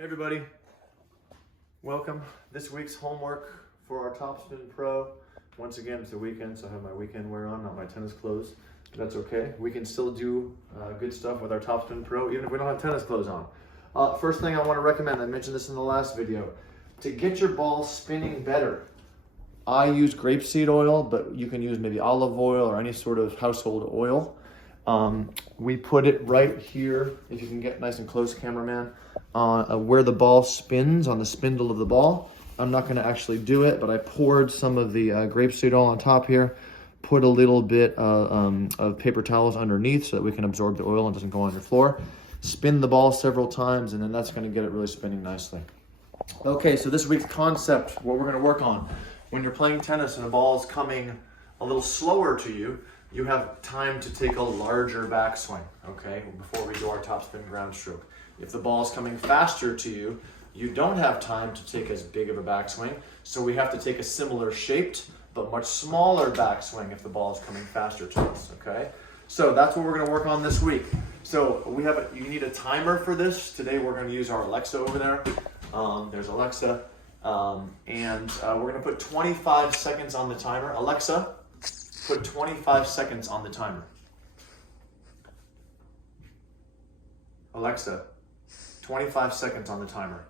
Hey everybody, welcome. This week's homework for our Topspin Pro. Once again, it's the weekend, so I have my weekend wear on, not my tennis clothes. But that's okay. We can still do good stuff with our Topspin Pro, even if we don't have tennis clothes on. First thing I want to recommend, I mentioned this in the last video, to get your ball spinning better. I use grapeseed oil, but you can use maybe olive oil or any sort of household oil. We put it right here, if you can get nice and close, cameraman, where the ball spins, on the spindle of the ball. I'm not going to actually do it, but I poured some of the grapeseed oil on top here, put a little bit of paper towels underneath so that we can absorb the oil and it doesn't go on your floor. Spin the ball several times, and then that's going to get it really spinning nicely. Okay, so this week's concept, what we're going to work on, when you're playing tennis and the ball is coming a little slower to you, you have time to take a larger backswing, okay, before we do our topspin ground stroke. If the ball is coming faster to you, you don't have time to take as big of a backswing, so we have to take a similar shaped but much smaller backswing if the ball is coming faster to us, okay? So that's what we're going to work on this week. So you need a timer for this. Today we're going to use our Alexa over there. There's Alexa, and we're going to put 25 seconds on the timer. Alexa, put 25 seconds on the timer. Alexa, 25 seconds on the timer.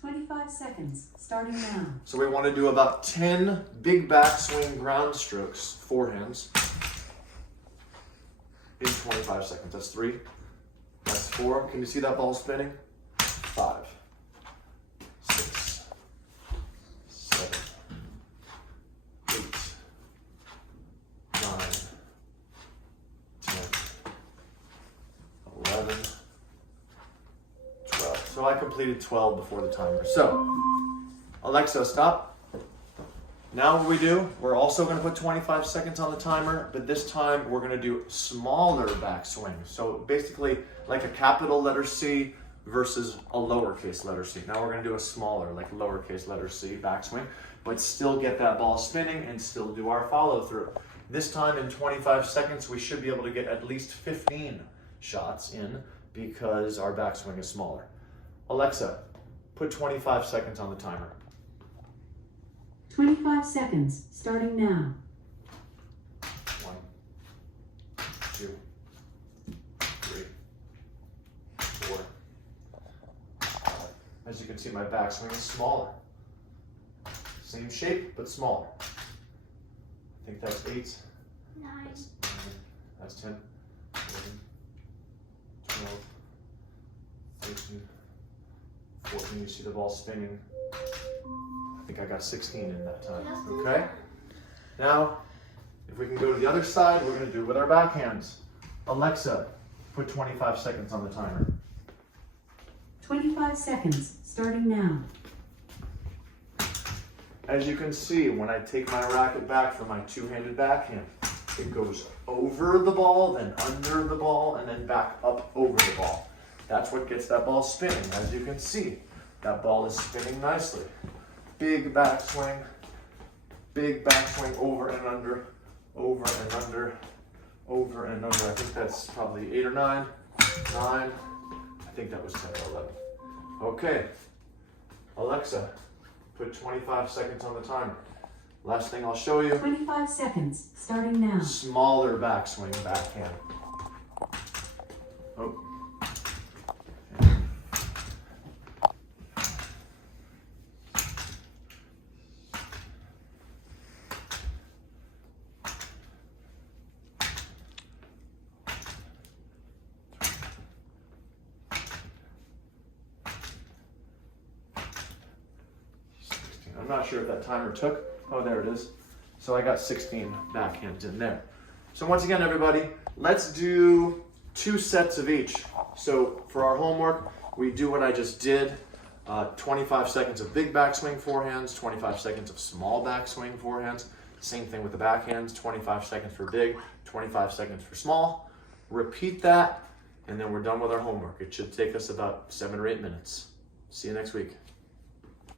25 seconds, starting now. So we want to do about 10 big backswing ground strokes, forehands, in 25 seconds. That's 3. That's 4. Can you see that ball spinning? 5, 6, 7, 8, 9, 10, 11, 12. So I completed 12 before the timer. So, Alexa, stop. Now what we do, we're also going to put 25 seconds on the timer, but this time we're going to do smaller backswings. So basically like a capital letter C versus a lowercase letter C. Now we're going to do a smaller, like lowercase letter C backswing, but still get that ball spinning and still do our follow through. This time in 25 seconds, we should be able to get at least 15 shots in because our backswing is smaller. Alexa, put 25 seconds on the timer. 25 seconds, starting now. 1, 2, 3, 4, 5. As you can see, my backswing is smaller. Same shape, but smaller. I think that's 8. 9. That's 10, 11, 12, 13, 14. You see the ball spinning. I think I got 16 in that time, okay? Now, if we can go to the other side, we're gonna do it with our backhands. Alexa, put 25 seconds on the timer. 25 seconds, starting now. As you can see, when I take my racket back from my two-handed backhand, it goes over the ball, then under the ball, and then back up over the ball. That's what gets that ball spinning. As you can see, that ball is spinning nicely. Big backswing, over and under, over and under, over and under. I think that's probably 8 or 9, 9. I think that was 10 or 11. Okay, Alexa, put 25 seconds on the timer. Last thing I'll show you. 25 seconds, starting now. Smaller backswing backhand. Oh. I'm not sure if that timer took. Oh, there it is. So I got 16 backhands in there. So once again, everybody, let's do 2 sets of each. So for our homework, we do what I just did. 25 seconds of big backswing forehands, 25 seconds of small backswing forehands. Same thing with the backhands, 25 seconds for big, 25 seconds for small. Repeat that, and then we're done with our homework. It should take us about 7 or 8 minutes. See you next week.